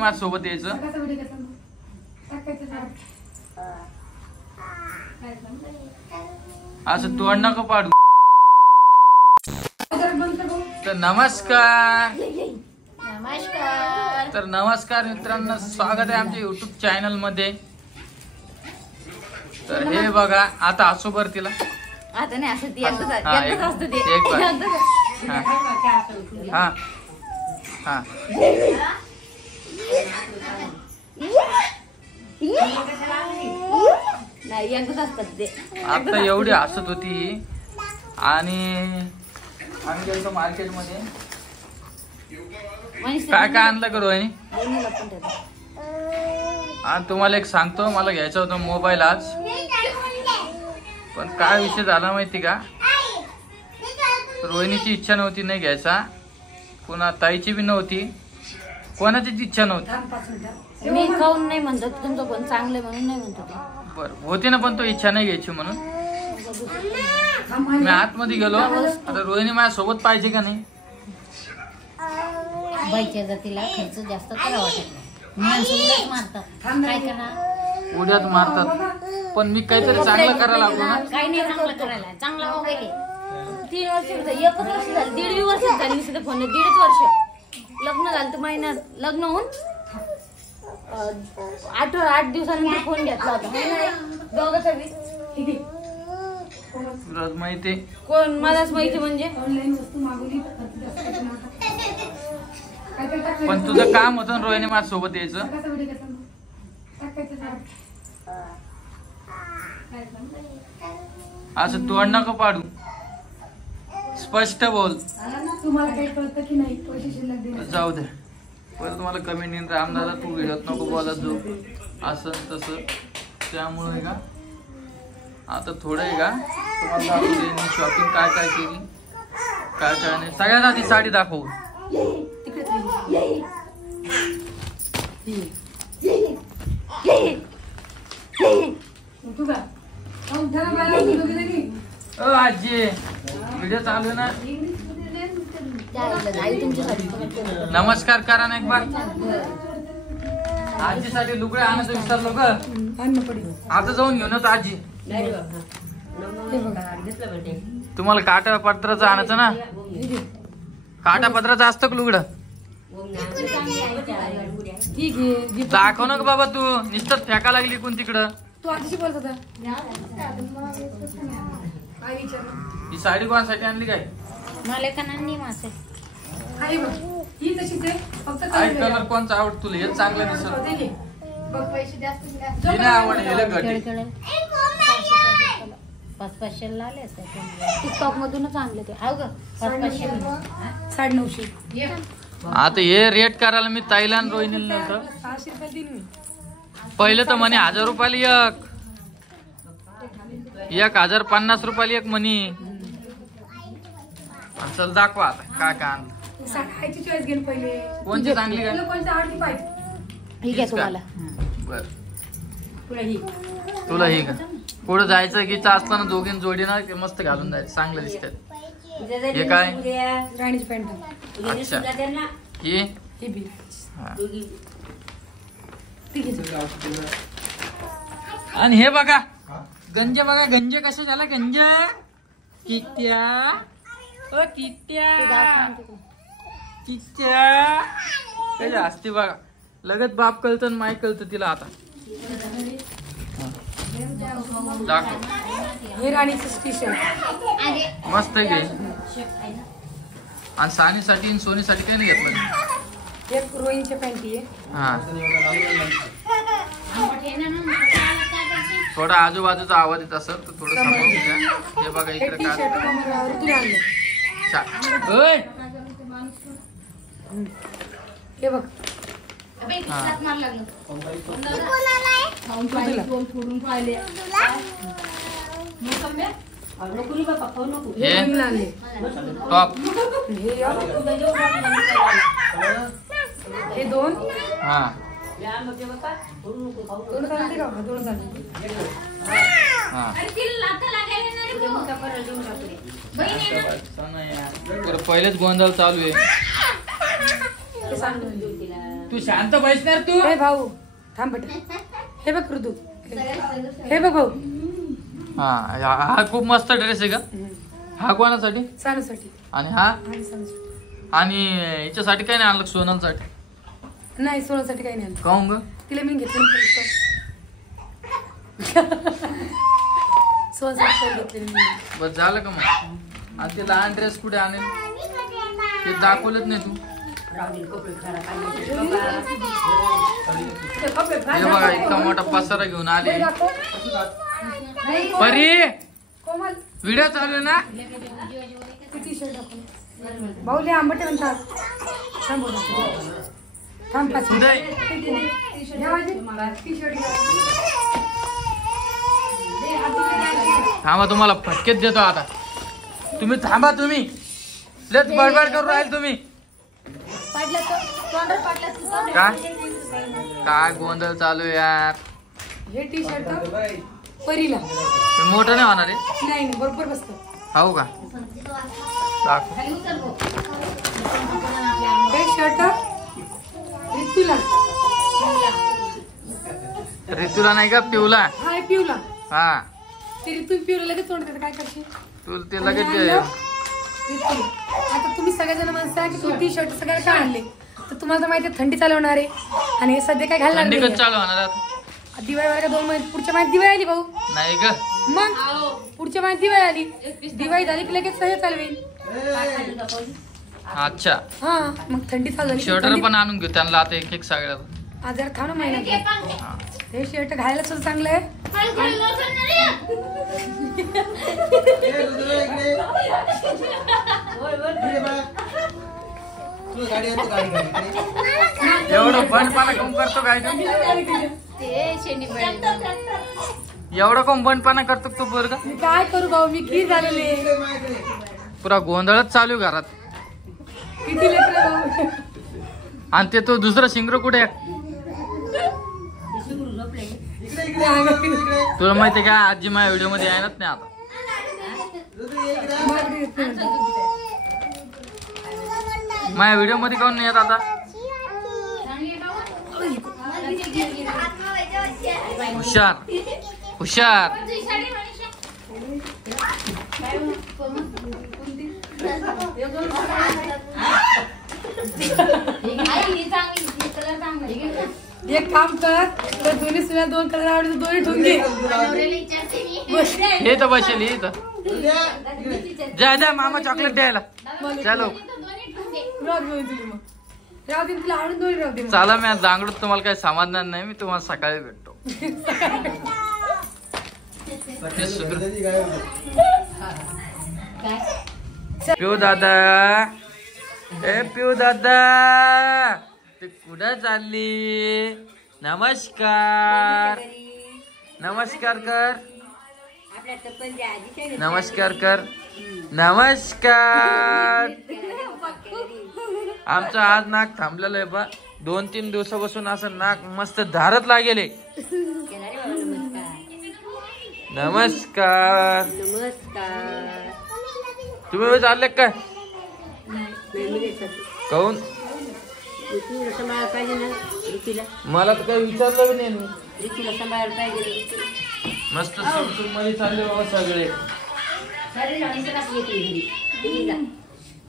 माझ्या सोबत यायचं. असं तोंड नको पाडू. तर नमस्कार तर नमस्कार मित्रांनो, स्वागत आहे आमच्या युट्यूब चॅनल मध्ये. तर हे बघा, आता असो बर तिला आता नाही असं ती हा हा नाही एकच असतात ते. आता एवढी हसत होती आणि आम्ही गेलो मार्केट मध्ये. काय काय आणलं का रोहिणी? आणि तुम्हाला एक सांगतो, मला घ्यायचा होता मोबाईल आज, पण काय विषय झाला माहिती का, रोहिणीची इच्छा नव्हती नाही घ्यायचा, पुन्हा ताईची बी नव्हती, कोणाचीच इच्छा नव्हती. मी खाऊन नाही म्हणतो, तुमचं पण चांगलं म्हणून नाही म्हणतो. बर होती ना, पण तो इच्छा नाही घ्यायची म्हणून मी आतमध्ये गेलो. आता रोहिणी माझ्या सोबत पाहिजे का नाही? बाईच्या जातीला खर्च जास्त करावा वाटत, माणसं उड्यात मारतात, काय करणार? उड्यात मारतात, पण मी काहीतरी चांगलं करायला लागलो ना. काही नाही चांगलं करायला, चांगला मोबाईल आहे. 3 वर्ष एकच वर्ष झाली, 1.5 वर्ष झाली मी सुद्धा फोन, 1.5 वर्ष लग्न झालं तर महिन्यात लग्न होऊन 8 दिवसानंतर फोन घेतला होता. दोघांचा तुला माहिती कोण? मलाच माहिती. म्हणजे पण तुझं काम होतं ना रोहिणी माझ्या सोबत यायचं. असं तोंड नको पाडू, स्पष्ट बोल. जाऊ दे, परत मला कमेंट येईन, रामदादा तू व्हिडिओत नको बोलत जो असं तसं. त्यामुळे का आता थोडं आहे का तुम्हाला शॉपिंग काय काय केली, काय काय नाही. सगळ्यात आधी साडी दाखवू. आजी व्हिडिओ चालू ना. नमस्कार करा ना एक बार. आजीसाठी लुगडे आणायचं विसरलो ग, आता जाऊन घेऊन येतो आजी. तुम्हाला काटा पत्राचं आणायचं ना, काटा पत्राचं असतं का लुगडं? दाखव ना बाबा, तू नुसतं फेका लागली कोण तिकडं. ही साडी कोणासाठी आणली काय? मला का नाही मासे कलर कोणचा आवड तुला? हेच चांगलं दिसत. आवड टिकटॉक मधूनच आणले ते. हो ग 950 आता हे रेट करायला मी ताईला आणि रोहिणीला नव्हतं. पहिलं तर म्हणे 1000 रुपयाला एक 1050 रुपयाला एक म्हणी. चल दाखवा आता काय काय आणलं. कोणती चांगली काय? ठीक आहे तुम्हाला. बर तुला ही का? पुढे जायचं गीचा असताना दोघीं जोडीना मस्त घालून जायचं, चांगलं दिसत. हे काय? अच्छा ही. आणि हे बघा गंजे, बघा गंजे कसे झाला. गंज कित्या ओ कित्या कित्या कशा असते बघा. लगत बाप कळतं माय कळतं तिला. आता दाखव. मस्त घे. आणि सानीसाठी आणि सोनीसाठी काही नाही घेतलं. एक रोहिणीच्या पॅन्टी आहे. हा थोडा आजूबाजूचा आवाज येत असेल तर थोडं समजून घ्या. हे बघा इकडे काय हे बघ. टॉप हे 2. हा पहिलेच गोंधळ चालू आहे. सांगून देऊ तिला. तू शांत बसणार तू. हे भाऊ थांब बेटा. हे बघ ऋतू. हे बघ भाऊ. हा खूप मस्त ड्रेस आहे का? हा कोणासाठी? सानूसाठी. आणि हा? आणि सानूसाठी. आणि हिच्यासाठी काय नाही आणलं? सोनलसाठी नाही, सोनासाठी काही नाही. काहून ग? तिला मी घेतलं सोनासाठी घेतलेलं मी. बस झालं का मग? आणि ते लहान ड्रेस कुठे आणेल ते दाखवलंच नाही तू. हे बघा इतका मोठा पसारा घेऊन आले. परी कोमल व्हिडिओ चालू आहे ना? टी शर्ट भाऊले आंबट म्हणतात. थांब थांब पाच उदय टी शर्ट. थांबा तुम्हाला फटकेच देतो आता. तुम्ही थांबा. तुम्ही लेच बडबड करू राहील तुम्ही. पाडलं तर तोंडावर पाडलं तुझं. काय गोंधळ चालू आहे यार. हे टी शर्ट परीला मी मोठं नाही होणार आहे. नाही बरोबर बसतं. हो का? दाखव. खाली उतर गो. हे शर्ट ऋतूला. ऋतूला नाही का? पिवला. हा हे पिवला. हा ते ऋतू पिवला लगेच तोंड करते. काय करशील तू ते लगेच ऋतू. आता तुम्ही सगळेजण म्हणता की तू टी शर्ट सगळ्याला का आणले, तर तुम्हाला तर माहिती आहे थंडी चालू होणार आहे आणि हे सध्या काय घालणार थंडी नाही. कधी चालू होणार आता? दिवाळी वाला 2 महिने पुढच्या महिन्यात दिवाळी आली भाऊ. नाही ग. मग पुढच्या महिन्यात दिवाळी आली. दिवाळी झाली की लगेच हे चालवेल. अच्छा हा मग थंडी चालू झाली की शर्टर थंडी- पण आणून घेऊ त्यांना आता एक एक सगळ्यात. आज जरा थांब ना महिन्यात. हे शर्ट घालायला सुद्धा चांगलं आहे. एवढं बंडपणा कम करतो काय तू? ते शेंडी पडली. एवढं कम बंडपणा करतो तू बरं? मी काय करू भाऊ, मी की झालेले पुरा गोंधळच चालू आहे घरात. किती लेकरं भाऊ. आणि ते तो दुसरा शिंगर कुठे आहे? तुला माहितीये का आजी माझ्या व्हिडिओ मध्ये येणार नाही आता. माझ्या व्हिडिओ मध्ये काऊन नाही येत आता? हुशार हुशार. एक काम कर, तर दोन्ही सुना 2 कलर आवडते दोन्ही ठेवून घे. हे तर बसेल हे तर. जा मामा चॉकलेट द्यायला. चलो राहू दे तुला मग. राहू दे तुला आवडून दोन्ही राहू दे मग. चला मी दांगडूत तुम्हाला काही समजणार नाही. मी तुम्हाला सकाळी भेटतो. पिऊ दादा ए पिऊ दादा ते कुठं चालली? नमस्कार नमस्कार कर. नमस्कार कर. नमस्कार. आमचं आज नाक थांबलेलं आहे बा. 2-3 दिवसापासून असं नाक मस्त धारत लागेल. नमस्कार. तुम्ही चालले काय? काऊन? मला तर काही विचारलं नाही. मस्त सुरसुर मध्ये चालले बाबा सगळे.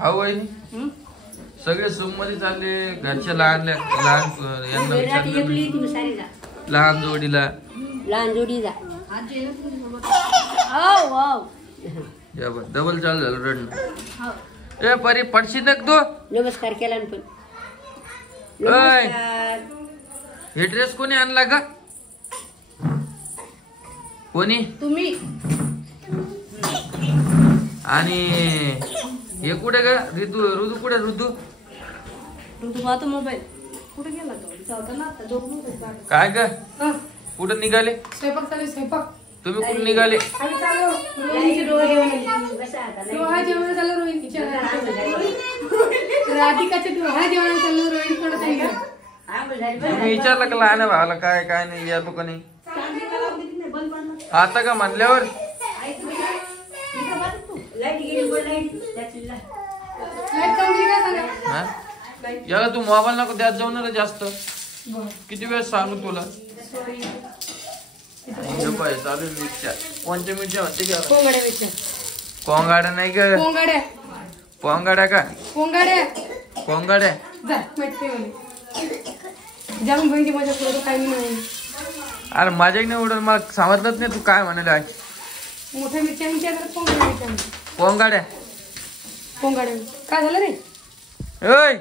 हो सगळे सुम मध्ये चालले. घरच्या लहान यांना विचारलं. लहान जोडीला डबल चालू झालं रडणं. ए परी पडशी नक तू. नमस्कार केला पण. हे ड्रेस कोणी आणला का? कोणी? तुम्ही. आणि हे कुठे ग? ऋतू कुठे? ऋतू मोबाईल कुठे गेला तो? काय ग? हा, कुठे निघाले? स्वयंपाक चालू स्वयंपाक. तुम्ही कुठे निघाले? आम्ही चाललो रोहिणीची डोळे डोहा जेवण चाललो. रोहिणीच्या राधिकाच्या डोहा जेवण चाललो. रोहिणी थोडं तुम्ही विचारलं का लहान भावाला काय काय नाही या का नाही? आता का म्हणल्यावर लाईट काउंट काय सांगा. याला तू मोबाईल नको द्यात जाऊ ना रे जास्त. बरं. किती वेळ सांगू तुला. सॉरी. चालू मिरच्या. कोणत्या मिरच्या म्हणते का. पोंगाड्या मिरच्या. कोंगाड्या नाही का. पोंगाड्या. पोंगाड्या का. पोंगाड्या. कोंगाड्या. जा माहिती म्हणे. जाऊन बहिणी माझ्या पुढे काही नाही. अरे माझ्या नाही उडत मला समजलंच नाही तू काय म्हणाला. मोठ्या मिरच्या मिरच्या पोंगाड्या मिरच्या. कोंगाड्या. पोंगाड्या. काय झालं रे. ओय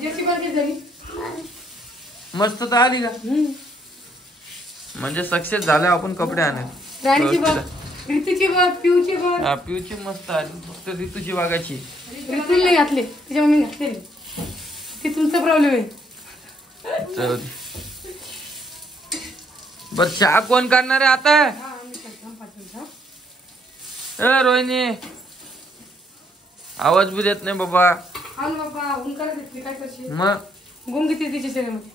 जेवची बरं झाली. मस्त तर आली का. म्हणजे सक्सेस झालं आपण कपडे आणायला. राणीची बघ. ऋतूची बघ. पिऊची बघ. हा पिऊची मस्त आली फक्त ऋतूची बघायची. ऋतूला नाही घातले तिच्या मम्मी घातले. ते तुमचा प्रॉब्लेम आहे. चल बर चहा कोण करणार आहे आता. ए रोहिणी आवाज भी देत नाही बाबा. हा ना बाबा ऊन करत येते काय करशील. मग गुंग किती तिच्या शरीरामध्ये.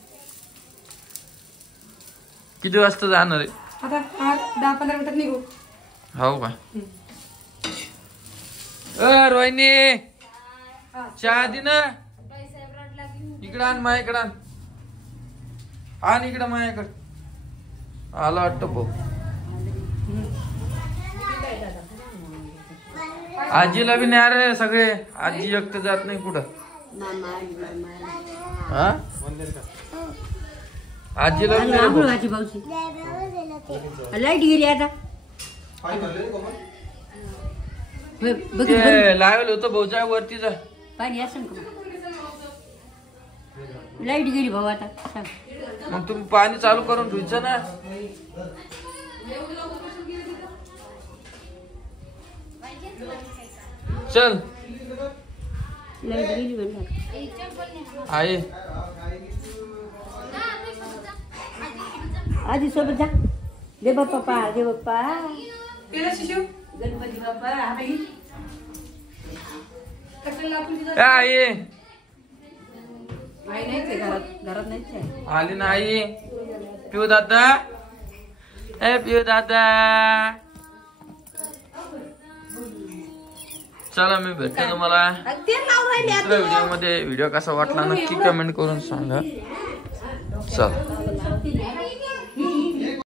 किती वाजता जाणार आहे. आता 10-15 मिनिटात निघू. हो का. ए रोहिणी चहा दे ना. इकडं आण माझ्याकडं आण. आण इकडं माझ्याकडं. आला वाटतं भाऊ. आजीला बी नाही रे सगळे. आजी एकटं जात नाही कुठं. हा आजीला बी नाही रे भाऊ. लाईट गेली आता. ते लावेल होतं भाऊच्या वरती जा. पाणी असं का. लाईट गेली भाऊ आता सांग. मग तुम्ही पाणी चालू करून ठेवायचं ना. चल लाईट गेली म्हणलं. आहे आधी सोबत जा. दे बाप्पा दे बाप्पा. केलं शिशू. गणपती बाप्पा. कशाला आपण तिथं. आहे आई नाहीच आहे घरात. घरात नाहीच आहे. आली नाही. पिऊ दादा. ए पिऊ दादा. चला मी भेटतो तुम्हाला दुसऱ्या व्हिडिओ मध्ये. व्हिडिओ कसा वाटला नक्की कमेंट करून सांगा. चल.